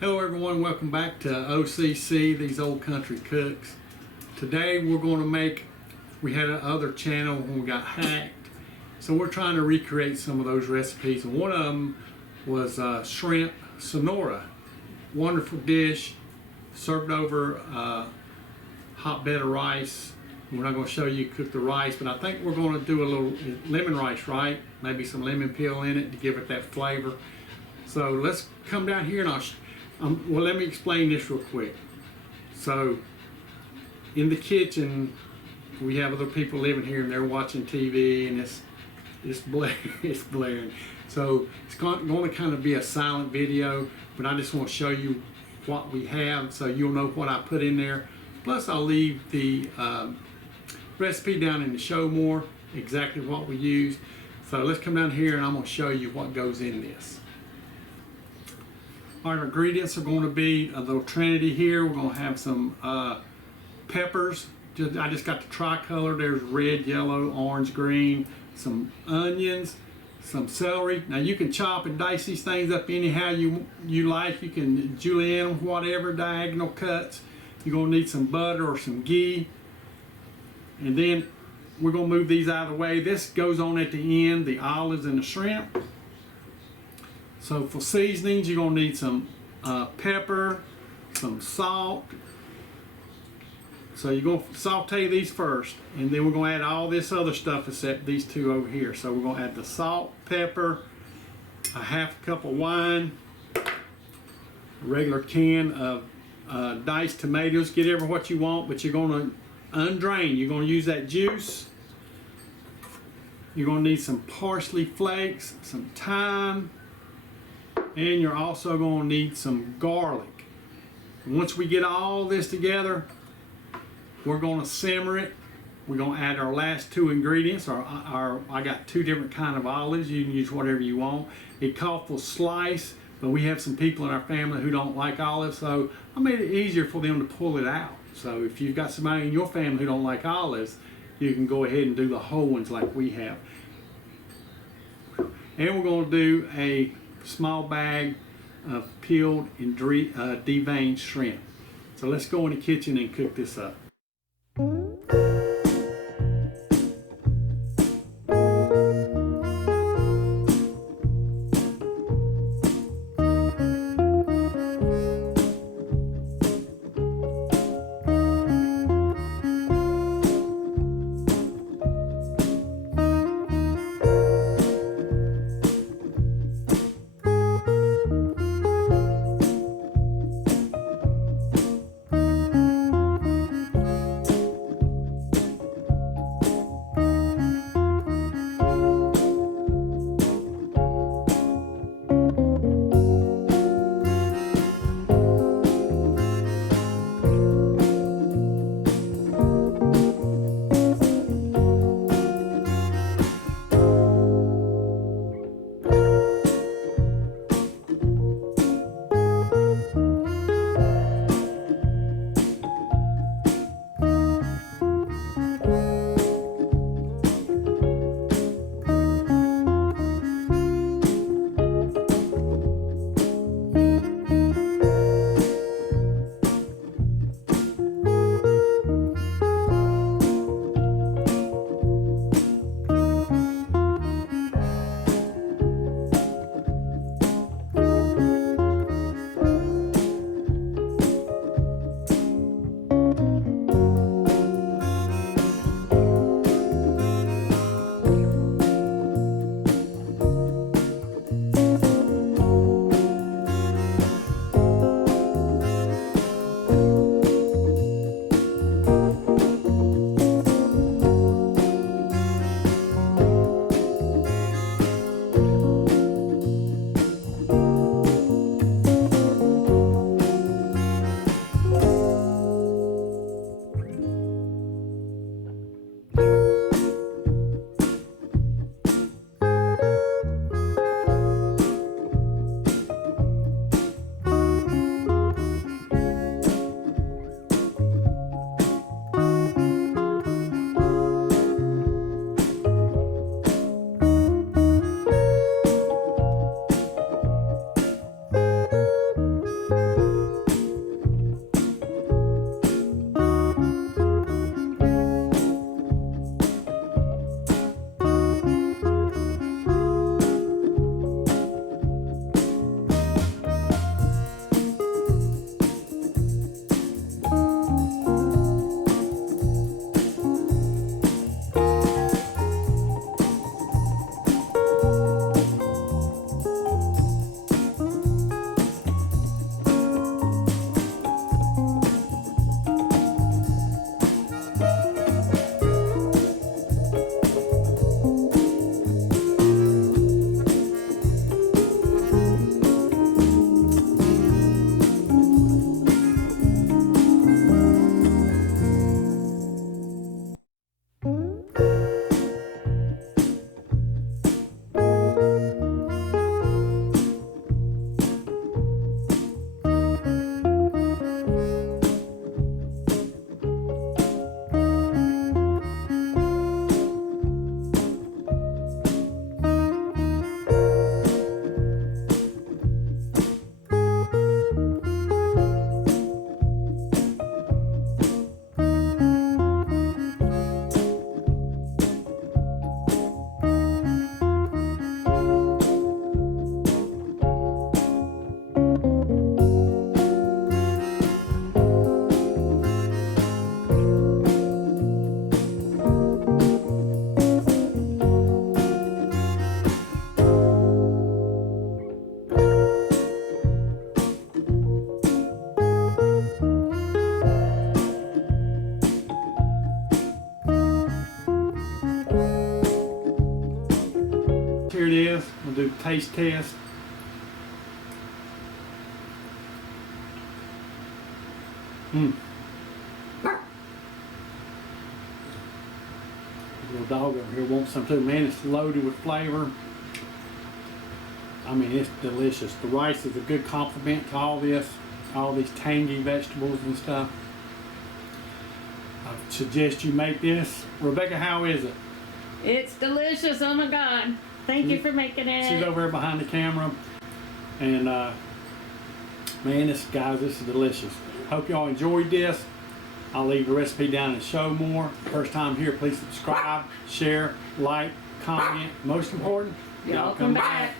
Hello everyone, welcome back to OCC, These Old Country Cooks. Today we're going to make, we had another channel when we got hacked, so we're trying to recreate some of those recipes, and one of them was shrimp Sonora. Wonderful dish, served over a hot bed of rice. We're not going to show you cook the rice, but I think we're going to do a little lemon rice, right? Maybe some lemon peel in it to give it that flavor. So let's come down here and well, let me explain this real quick. So, in the kitchen, we have other people living here and they're watching TV and it's blaring. So, it's going to kind of be a silent video, but I just want to show you what we have so you'll know what I put in there. Plus, I'll leave the recipe down in the show more, exactly what we use. So, let's come down here and I'm going to show you what goes in this. Our ingredients are going to be a little trinity here. We're going to have some peppers. I just got the tricolor. There's red, yellow, orange, green. Some onions, some celery. Now you can chop and dice these things up anyhow you like. You can julienne them, whatever, diagonal cuts. You're going to need some butter or some ghee. And then we're going to move these out of the way. This goes on at the end, the olives and the shrimp. So for seasonings, you're going to need some pepper, some salt. So you're going to saute these first, and then we're going to add all this other stuff except these two over here. So we're going to add the salt, pepper, a half cup of wine, a regular can of diced tomatoes. Get every what you want, but you're going to undrain. You're going to use that juice. You're going to need some parsley flakes, some thyme, and you're also going to need some garlic. Once we get all this together, we're going to simmer it. We're going to add our last two ingredients. I got two different kind of olives. You can use whatever you want. It calls for slice, but we have some people in our family who don't like olives, so I made it easier for them to pull it out. So if you've got somebody in your family who don't like olives, you can go ahead and do the whole ones like we have. And we're going to do a small bag of peeled and deveined shrimp. So let's go in the kitchen and cook this up. gonna do the taste test. Little dog over here wants some too. Man, it's loaded with flavor. I mean, it's delicious. The rice is a good complement to all this, all these tangy vegetables and stuff. I suggest you make this. Rebecca, how is it? It's delicious. Oh my God. Thank you for making it. She's over there behind the camera. And man, guys, this is delicious. Hope y'all enjoyed this. I'll leave the recipe down in show more. First time here, please subscribe, share, like, comment. Most important, Y'all come back.